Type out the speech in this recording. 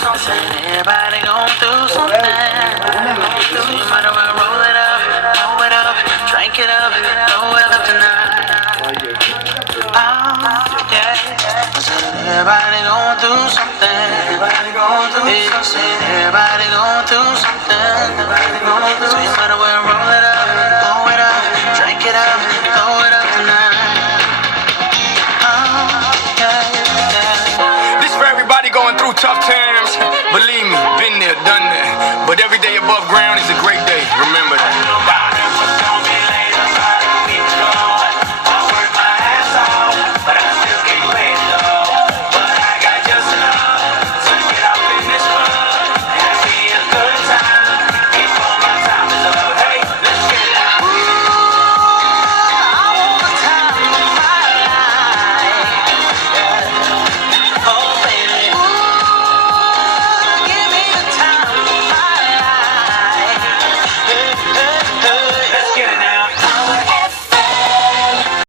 Everybody going through something. So you might as well roll it up, drink it up, throw it up tonight. Oh, yeah. Everybody going through something. Everybody going through something. Everybody going through something. So you might as well roll it up, drink it up, throw it up tonight. Oh, yeah. This for everybody going through tough times. Believe me, been there, done that. But every day above ground is a great day. Remember that.